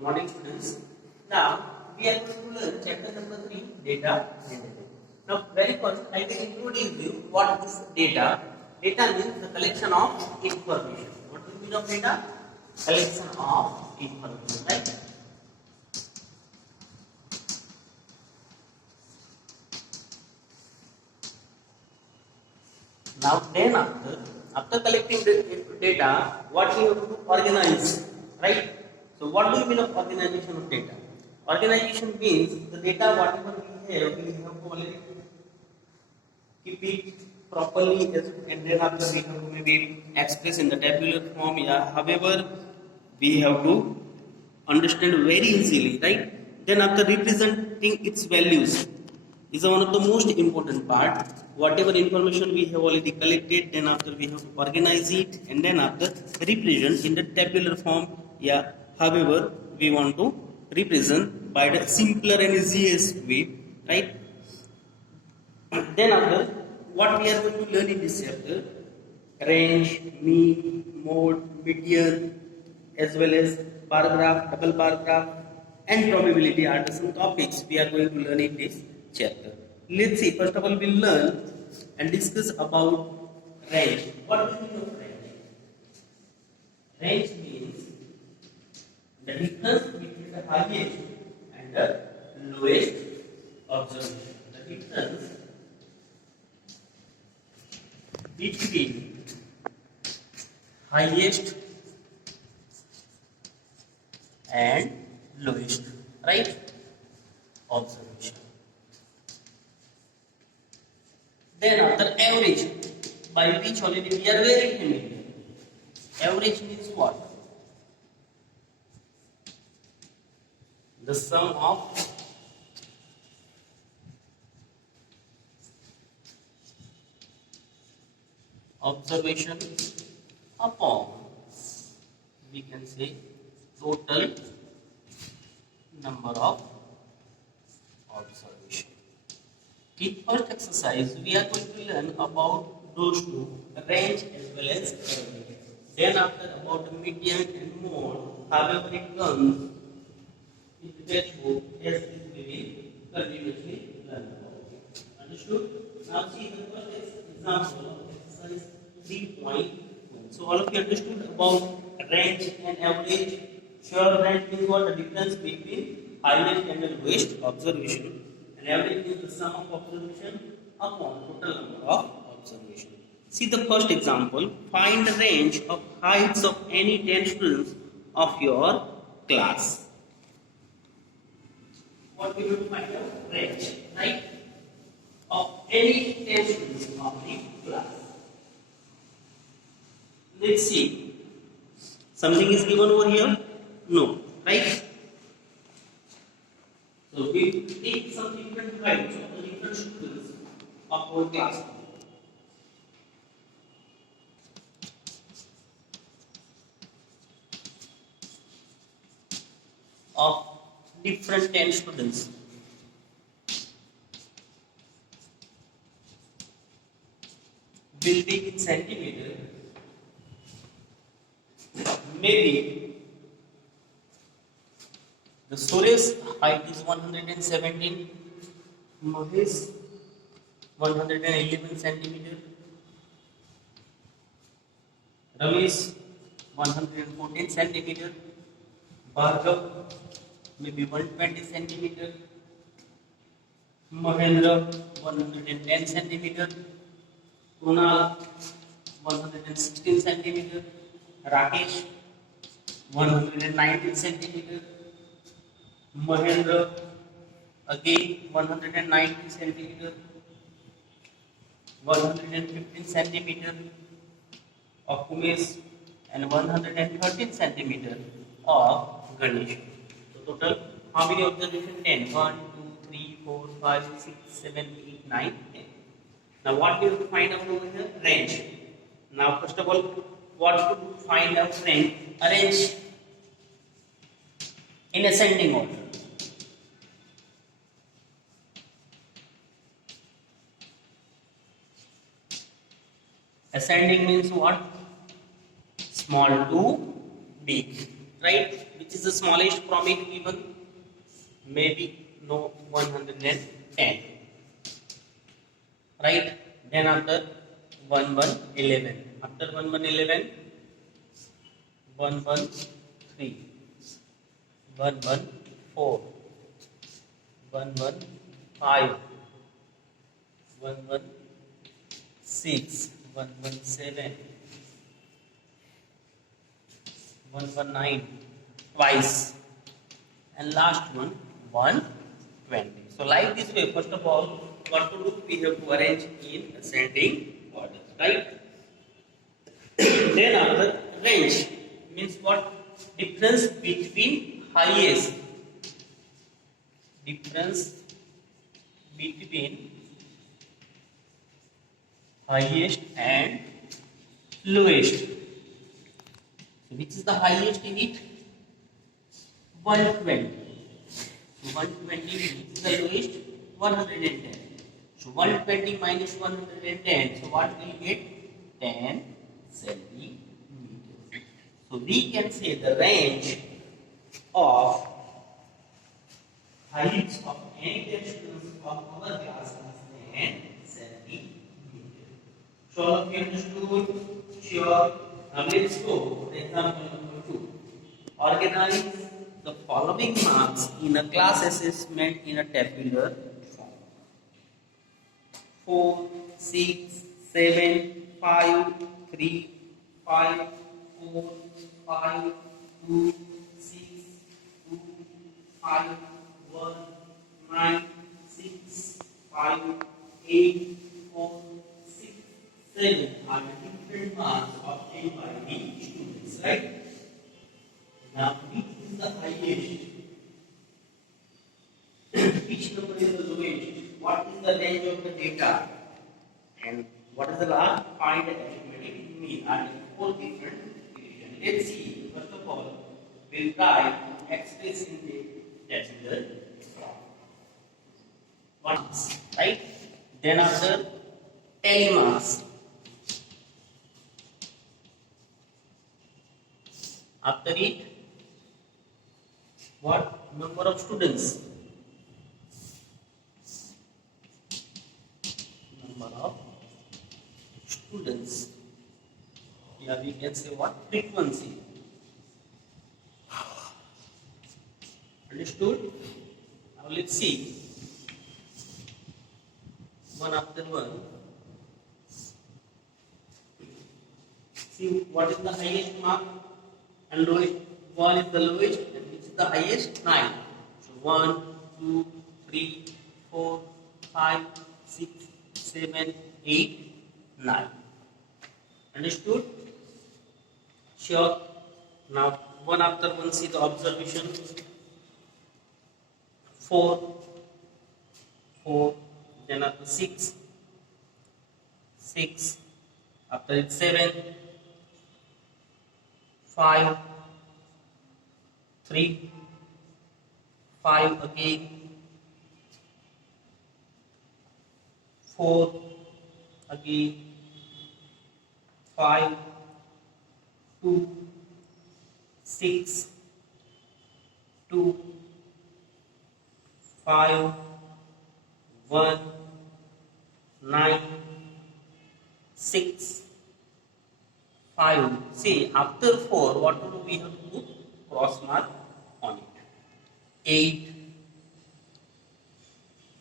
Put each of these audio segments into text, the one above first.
Morning students. Now we are going to learn chapter number 3, data analysis. Now very first I will introduce you what is data. Data means the collection of information. What is the meaning of data? Collection of information, right? Now then after collecting the data, what we have to organize, right? So what do you mean of organization of data? Organization means the data whatever we have to already keep it properly and then after we have to maybe express in the tabular form. Yeah, however, we have to understand very easily, right? Then after representing its values is one of the most important part. Whatever information we have already collected, then after we have to organize it and then after represent in the tabular form. Yeah, however, we want to represent by the simpler and easiest way, right? Then after, what we are going to learn in this chapter, range, mean, mode, median, as well as bar graph, double bar graph, and probability are the some topics we are going to learn in this chapter. Let's see, first of all, we'll learn and discuss about range. What do you mean of range? Range means the difference between the highest and the lowest observation. The difference between highest and lowest, right? Observation. Then after average, by which already we are very familiar. Average means what? The sum of observation upon, we can say, total number of observation. In first exercise, we are going to learn about those two, range as well as average. Then after about the median and mode, however it comes in the textbook, as this we will continuously learn about it. Understood? Now see the first example of exercise 3.2. So all of you understood about range and average. Sure, range means what? The difference between highest and the lowest observation. And average is the sum of observation upon total number of observation. See the first example. Find the range of heights of any 10 students of your class. What we will find out? Range, right? Of any 10 students of the class. Let's see. Something is given over here? No, right? So we take some different heights of the different students of our class. Of different 10 students. Will be in centimeter. Maybe the Suresh height is 117, Mahesh 111 centimeter, Ramesh 114 centimeter, Bhargav maybe 120 centimeter, Mahendra 110 centimeter, Kunal 116 centimeter, Rakesh 119 centimeter, Mahendra again 190 centimeter, 115 centimeter of Umesh and 113 centimeter of Ganesh. So total how many observations? 10. 1, 2, 3, 4, 5, 6, 7, 8, 9, 10. Now what do you find out over here? Range. Now first of all, what to find out range? Arrange in ascending order. Ascending means what? Small to big, right? Which is the smallest from it given? Maybe no 110. Right? Then after 1111. After 1111, 113, 114, 115, 116, 117, 119 twice, and last one 120. So like this way, first of all, what to do? We have to arrange in ascending order, right? Then after, range means what? Difference between highest, difference between highest and lowest. So which is the highest in it? 120. So 120 is the lowest, 110. So 120 minus 110. So what will get? 10 centimeters. So we can say the range of heights of any students of our class is 10 centimeters. So all of you understood? Sure. Now let's go to example number 2. Organize the following marks in a class assessment in a tabular form. 4, 6, 7, 5, 3, 5, 4, 5, 2, 6, 2, 5, 1, 9, 6, 5, 8, 4, 6, 7 are the different marks obtained by the students, right? Now, which is the highest? Which number is the lowest? What is the range of the data? And what is the last? Find the arithmetic mean. Are 4 different equations. Let's see. First of all, we'll try to express in the tabular form. Once, right? Then after, telemarks. After it, what number of students? Number of students. Here we can say what? Frequency. Understood? Now let's see. One after one. See what is the highest mark and lowest. 1 is the lowest and which is the highest? 9. So 1, 2, 3, 4, 5, 6, 7, 8, 9. Understood? Sure. Now one after one, see the observation. 4, 4, then after 6, 6, after it 7, 5, 3, 5 again, 4 again, 5, 2, 6, 2, 5, 1, 9, 6, 5. See, after 4, what do we have to put? Cross mark on it. 8,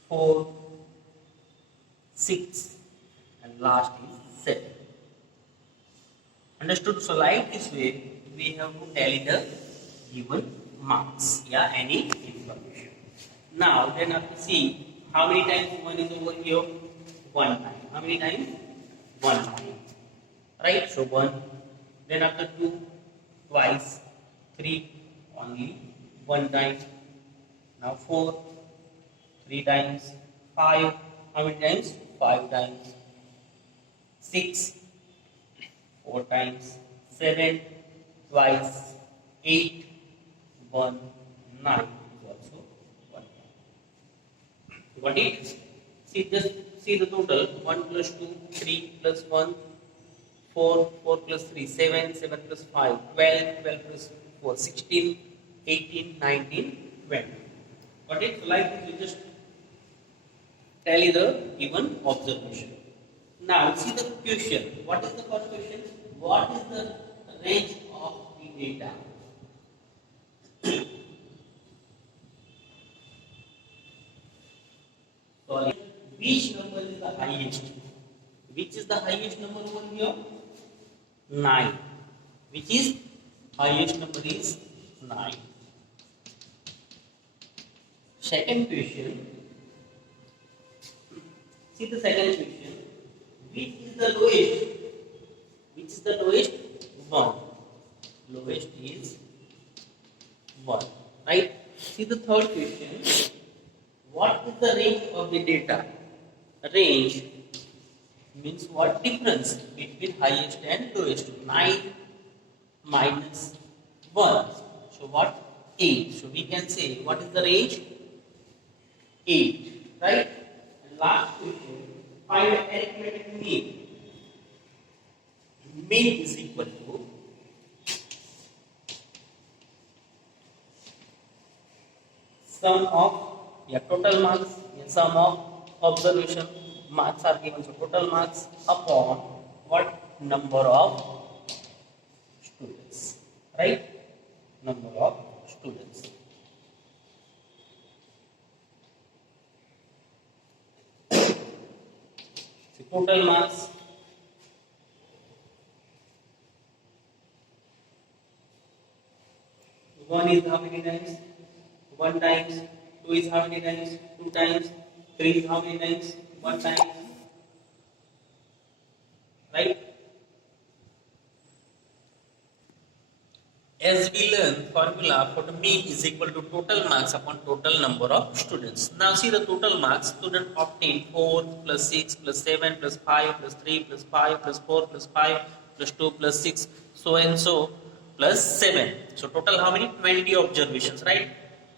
4, 6, and last is 7. Understood? So, like this way, we have to tally the given marks. Yeah, any information. Now, then have to see how many times 1 is over here? 1 time. How many times? 1 time. Right? So 1. Then after 2, twice. 3, only 1 time. Now 4, 3 times. 5, how many times? 5 times. 6, 4 times. 7, twice. 8, 1, 9 is also 1 time. Got it? See, just see the total. 1 plus 2, 3 plus 1, 4, 4 plus 3, 7, 7 plus 5, 12, 12 plus 4, 16, 18, 19, 20. Got it? So like this, you just tally the given observation. Now see the question. What is the first question? What is the range of the data? Sorry, which number is the highest? Which is the highest number over here? 9. Which is highest number is 9. Second question. See the second question. Which is the lowest? Which is the lowest? 1. Lowest is 1. Right? See the third question. What is the range of the data? Range means what difference between highest and lowest? 9 minus 1. So what? 8. So we can say what is the range? 8. Right? And last question. Find arithmetic mean. Mean is equal to sum of total marks, sum of observation marks are given, so total marks upon what? Number of students, right? Number of students. So total marks, one is how many times? 1 times. 2 is how many times? 2 times. 3 is how many times? 1 time. Right? As we learn, formula for the mean is equal to total marks upon total number of students. Now see the total marks. Student obtained 4 plus 6 plus 7 plus 5 plus 3 plus 5 plus 4 plus 5 plus 2 plus 6 so and so plus 7. So total how many? 20 observations, right?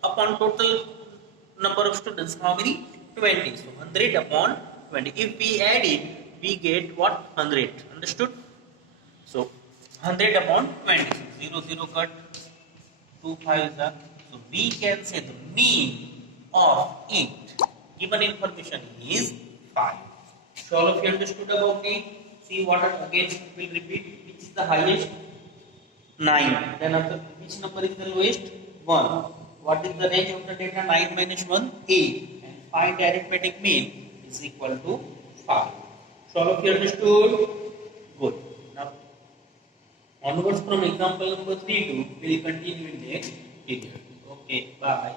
Upon total number of students, how many? 20. So 100 upon 20. If we add it, we get what? 100. Understood? So 100 upon 20. So 0, 0 cut. 2 5 are. So we can say the mean of it given information is 5. So all of you understood about it. See what again will repeat. Which is the highest? 9. Then after which number is the lowest? 1. What is the range of the data? 9 minus 1, 8. And find the arithmetic mean is equal to 5. So all of you understood? Good. Now, onwards from example number 3 to, we will continue in next video. Okay, bye.